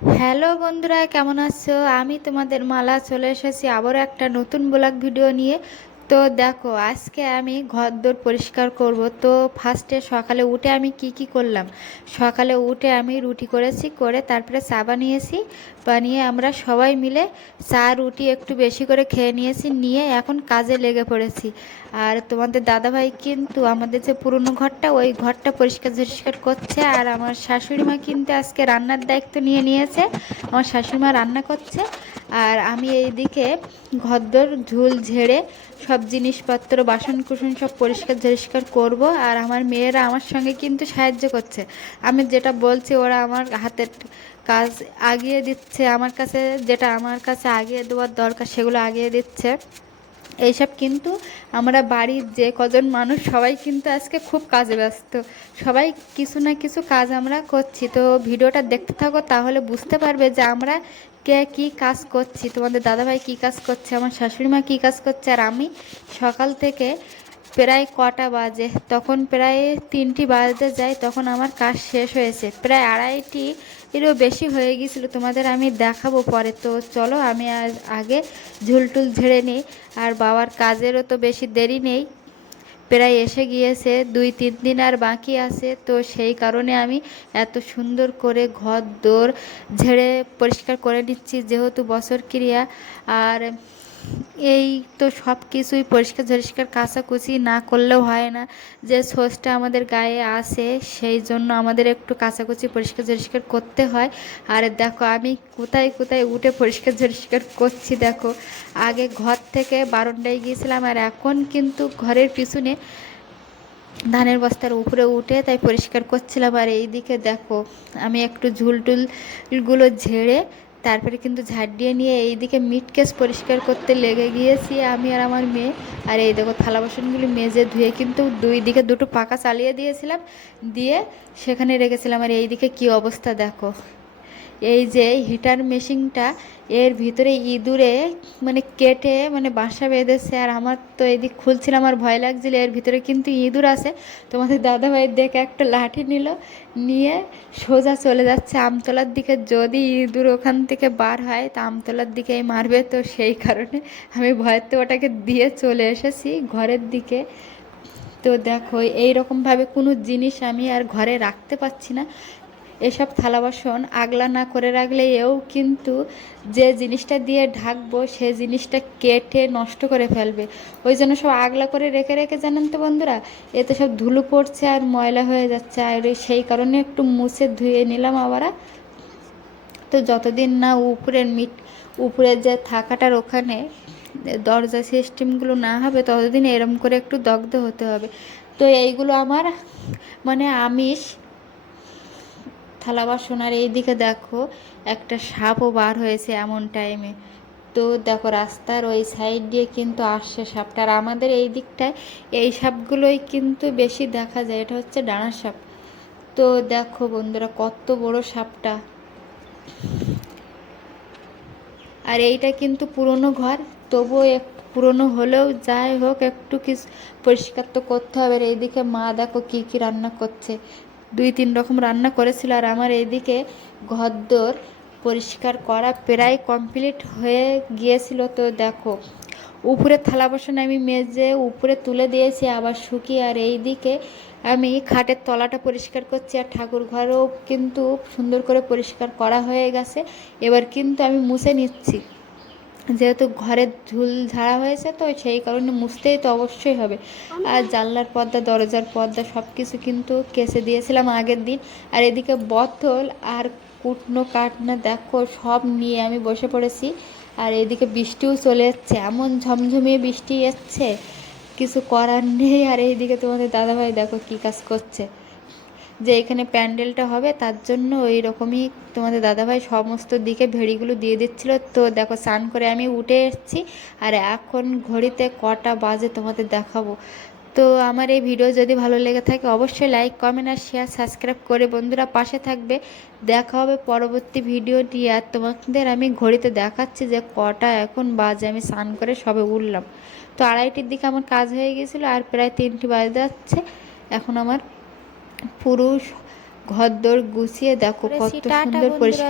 Hello বন্ধুরা, কেমন আছো? আমি তোমাদের মালা চলে এসেছি আবারও একটা নতুন ব্লগ ভিডিও নিয়ে। তো দেখো, আজকে আমি ঘরদোর পরিষ্কার করব। তো ফার্স্টে সকালে উঠে আমি কি করলাম। সকালে উঠে আমি রুটি করেছি, করে তারপরে চা বানিয়েছি। বানিয়ে আমরা সবাই মিলে চা রুটি একটু বেশি করে খেয়ে নিয়েছি, নিয়ে এখন কাজে লেগে পড়েছি। আর তোমাদের দাদাভাই কিন্তু আমাদের যে পুরনো ঘরটা, ওই ঘরটা পরিষ্কার ঝরিষ্কার করছে। আর আমার শাশুড়ি মা কিন্তু আজকে রান্নার দায়িত্ব নিয়ে নিয়েছে। আমার শাশুড়ি মা রান্না করছে, আর আমি এইদিকে ঘরদোর ঝুল ঝেড়ে সব জিনিসপত্র বাসন কুসন সব পরিষ্কার ঝরিষ্কার করব। আর আমার মেয়েরা আমার সঙ্গে কিন্তু সাহায্য করছে। আমি যেটা বলছি ওরা আমার হাতের কাজ আগিয়ে দিচ্ছে, আমার কাছে যেটা আমার কাছে আগিয়ে দেওয়ার দরকার সেগুলো আগিয়ে দিচ্ছে। এইসব কিন্তু আমরা বাড়ির যে কজন মানুষ সবাই কিন্তু আজকে খুব কাজে ব্যস্ত। সবাই কিছু না কিছু কাজ আমরা করছি। তো ভিডিওটা দেখতে থাকো, তাহলে বুঝতে পারবে যে আমরা কে কী কাজ করছি। তোমাদের দাদাভাই কী কাজ করছে, আমার শাশুড়ি মা কী কাজ করছে, আর আমি সকাল থেকে প্রায় কটা বাজে, তখন প্রায় 3টি বাজতে যায়, তখন আমার কাজ শেষ হয়েছে প্রায় 2:30 এরও বেশি হয়ে গিয়েছিলো। তোমাদের আমি দেখাবো পরে। তো চলো আমি আগে ঝুলটুল ঝেড়ে নিই। আর বাবার কাজেরও তো বেশি দেরি নেই, প্রায় এসে গিয়েছে, 2-3 দিন আর বাকি আছে। তো সেই কারণে আমি এত সুন্দর করে ঘর দোর ঝেড়ে পরিষ্কার করে নিচ্ছি, যেহেতু বছর ক্রিয়া। আর এই তো সব কিছুই পরিষ্কার ঝরিষ্কার কাচাকুচি না করলেও হয় না, যে সোজটা আমাদের গায়ে আসে, সেই জন্য আমাদের একটু কাচাকুচি পরিষ্কার ঝরিষ্কার করতে হয়। আর দেখো আমি কোথায় কোথায় উঠে পরিষ্কার ঝরিষ্কার করছি। দেখো, আগে ঘর থেকে বারান্দায় গিয়েছিলাম, আর এখন কিন্তু ঘরের পিছনে ধানের বস্তার উপরে উঠে তাই পরিষ্কার করছিলাম। আর এই দিকে দেখো, আমি একটু ঝুলটুলগুলো ঝেড়ে তারপরে কিন্তু ঝাড় দিয়ে নিয়ে এইদিকে মিট কেস পরিষ্কার করতে লেগে গিয়েছি আমি আর আমার মেয়ে। আর এই দেখো, থালা বাসনগুলি মেজে ধুয়ে কিন্তু দুই দিকে দুটো পাকা চালিয়ে দিয়েছিলাম, দিয়ে সেখানে রেখেছিলাম। আর এইদিকে কি অবস্থা দেখো, এই যে হিটার মেশিনটা, এর ভিতরে ইঁদুরে মানে কেটে মানে বাসা বেঁধেছে। আর আমার তো এদিক খুলছিলাম, আর ভয় লাগছিল, এর ভিতরে কিন্তু ইঁদুর আছে। তোমাদের দাদাভাই দেখে একটা লাঠি নিল, নিয়ে সোজা চলে যাচ্ছে আমতলার দিকে। যদি ইঁদুর ওখান থেকে বার হয় তা আমতলার দিকেই মারবে। তো সেই কারণে আমি ভয়তে ওটাকে দিয়ে চলে এসেছি ঘরের দিকে। তো দেখো, এই রকমভাবে কোনো জিনিস আমি আর ঘরে রাখতে পারছি না। এসব থালা বাসন আগলা না করে রাখলে এও কিন্তু যে জিনিসটা দিয়ে ঢাকবো সে জিনিসটা কেটে নষ্ট করে ফেলবে। ওই জন্য সব আগলা করে রেখে রেখে, জানেন তো বন্ধুরা, এতে সব ধুলো পড়ছে আর ময়লা হয়ে যাচ্ছে। আর সেই কারণে একটু মুছে ধুয়ে নিলাম আবার। তো যতদিন না উপরের যে থাকাটার ওখানে দরজা সিস্টেমগুলো না হবে, ততদিন এরম করে একটু দগ্ধ হতে হবে। তো এইগুলো আমার মানে আমিষ থালা বাসন। আর এইদিকে দেখো, একটা সাপও বার হয়েছে এমন টাইমে। তো দেখো, রাস্তার ওই সাইড দিয়ে কিন্তু আসছে সাপটা। আর আমাদের এই দিকটায় এই সাপগুলোই কিন্তু বেশি দেখা যায়, এটা হচ্ছে ডানা সাপ। তো দেখো বন্ধুরা, কত বড় সাপটা। আর এইটা কিন্তু পুরনো ঘর, তবুও একটু পুরনো হলেও যাই হোক একটু কিছু পরিষ্কার তো করতে হবে। আর এইদিকে মা দেখো কি কি রান্না করছে, 2-3 রকম রান্না করেছিল। আর আমার এইদিকে ঘরদোর পরিষ্কার করা প্রায় কমপ্লিট হয়ে গিয়েছিল। তো দেখো, উপরে থালা বাসন আমি মেজে উপরে তুলে দিয়েছি আবার শুকিয়ে। আর এইদিকে আমি খাটের তলাটা পরিষ্কার করছি, আর ঠাকুর ঘরও কিন্তু সুন্দর করে পরিষ্কার করা হয়ে গেছে। এবার কিন্তু আমি মুছে নিচ্ছি, যেহেতু ঘরের ঝুল ঝাড়া হয়েছে, তো সেই কারণে মুছতেই তো অবশ্যই হবে। আর জানলার পর্দা দরজার পর্দা সব কিছু কিন্তু কেচে দিয়েছিলাম আগের দিন। আর এদিকে বোতল আর কুটনো কাটনা দেখো সব নিয়ে আমি বসে পড়েছি। আর এদিকে বৃষ্টিও চলে যাচ্ছে, এমন ঝমঝমিয়ে বৃষ্টি যাচ্ছে, কিছু করার নেই। আর এইদিকে তোমাদের দাদাভাই দেখো কী কাজ করছে, যে এখানে প্যান্ডেলটা হবে তার জন্য ওই রকমই তোমাদের দাদাভাই সমস্ত দিকে ভেড়িগুলো দিয়ে দিচ্ছিলো। তো দেখো, স্নান করে আমি উঠে এসেছি, আর এখন ঘড়িতে কটা বাজে তোমাদের দেখাবো। তো আমার এই ভিডিও যদি ভালো লেগে থাকে অবশ্যই লাইক কমেন্ট আর শেয়ার সাবস্ক্রাইব করে বন্ধুরা পাশে থাকবে। দেখা হবে পরবর্তী ভিডিওটি। আর তোমাদের আমি ঘড়িতে দেখাচ্ছি যে কটা এখন বাজে, আমি স্নান করে সবে উঠলাম। তো 2:30-র দিকে আমার কাজ হয়ে গিয়েছিলো, আর প্রায় 3টি বাজে যাচ্ছে। এখন আমার পুরুষ ঘরদোর গুছিয়ে দেখো কত সুন্দর পরিষ্কার